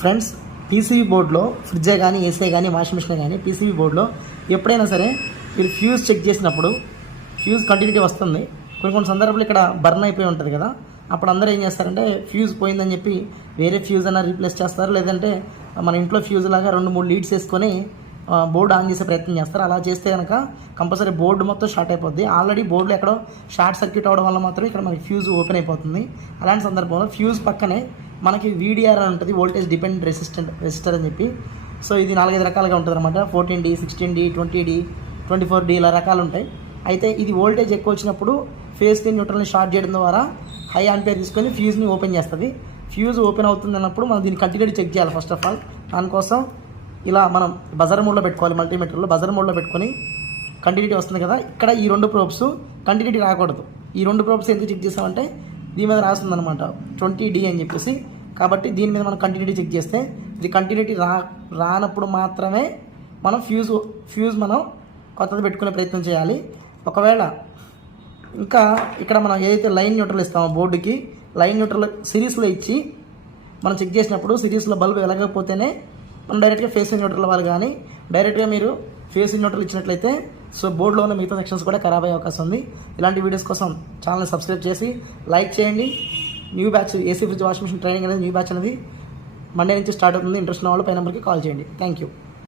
Friends, PCB బోర్డులో ఫ్రిడ్జే కానీ AC కానీ వాషింగ్ మిషన్ కానీ పీసీబీ బోర్డులో ఎప్పుడైనా సరే మీరు ఫ్యూజ్ చెక్ చేసినప్పుడు ఫ్యూజ్ కంటిన్యూటీ వస్తుంది. కొన్ని సందర్భాలు ఇక్కడ బర్న్ అయిపోయి ఉంటుంది కదా, అప్పుడు అందరూ ఏం చేస్తారంటే ఫ్యూజ్ పోయిందని చెప్పి వేరే ఫ్యూజ్ అన్న రీప్లేస్ చేస్తారు, లేదంటే మన ఇంట్లో ఫ్యూజ్ లాగా 2-3 లీడ్స్ వేసుకొని బోర్డు ఆన్ చేసే ప్రయత్నం చేస్తారు. అలా చేస్తే కనుక కంపల్సరీ బోర్డు మొత్తం షార్ట్ అయిపోద్ది. ఆల్రెడీ బోర్డులో ఎక్కడో షార్ట్ సర్క్యూట్ అవ్వడం వల్ల మాత్రం ఇక్కడ మనకి ఫ్యూజ్ ఓపెన్ అయిపోతుంది. అలాంటి సందర్భంలో ఫ్యూజ్ పక్కనే మనకి వీడిఆర్ అని ఉంటుంది, వోల్టేజ్ డిపెండెంట్ రెసిస్టర్ అని చెప్పి. సో ఇది 4-5 రకాలుగా ఉంటుంది అనమాట. 14D, 16D, 20D, 24D ఇలా రకాలు ఉంటాయి. అయితే ఇది వోల్టేజ్ ఎక్కువ వచ్చినప్పుడు ఫేస్ని న్యూట్రల్ని షార్ట్ చేయడం ద్వారా హై ఆంపియర్ తీసుకొని ఫ్యూజ్ని ఓపెన్ చేస్తుంది. ఫ్యూజ్ ఓపెన్ అవుతుంది అన్నప్పుడు మనం దీన్ని కంటిన్యూటీ చెక్ చేయాలి. ఫస్ట్ ఆఫ్ ఆల్ దానికోసం ఇలా మనం బజర్ మోడ్లో పెట్టుకోవాలి. మల్టీమీటర్లో బజర్ మోడ్లో పెట్టుకొని కంటిన్యూటీ వస్తుంది కదా, ఇక్కడ ఈ 2 ప్రోబ్స్ కంటిన్యూటీ రాకూడదు. ఈ 2 ప్రోబ్స్ ఎందుకు చెక్ చేసామంటే దీని మీద రాస్తుంది అనమాట 20D అని చెప్పేసి. కాబట్టి దీని మీద మనం కంటిన్యూటీ చెక్ చేస్తే ఇది కంటిన్యూటీ రానప్పుడు మాత్రమే మనం ఫ్యూజ్ మనం కొత్తది పెట్టుకునే ప్రయత్నం చేయాలి. ఒకవేళ ఇంకా ఇక్కడ మనం ఏదైతే లైన్ న్యూట్రల్ ఇస్తామో బోర్డుకి, లైన్ న్యూట్రల్ సిరీస్లో ఇచ్చి మనం చెక్ చేసినప్పుడు సిరీస్లో బల్బు వెలగకపోతేనే మనం డైరెక్ట్గా ఫేస్ న్యూట్రల్ వాళ్ళు, కానీ డైరెక్ట్గా మీరు ఫేస్ న్యూట్రల్ ఇచ్చినట్లయితే సో బోర్డులో ఉన్న మిగతా సెక్షన్స్ కూడా ఖరాబ్ అయ్యే అవకాశం ఉంది. ఇలాంటి వీడియోస్ కోసం ఛానల్ని సబ్స్క్రైబ్ చేసి లైక్ చేయండి. New batch AC fridge washing machine training అనేది న్యూ బ్యాచ్ అనేది మండే నుంచి స్టార్ట్ అవుతుంది. ఇంట్రెస్ట్ ఉన్న వాళ్ళు పై నెంబర్కి కాల్ చేయండి. Thank you.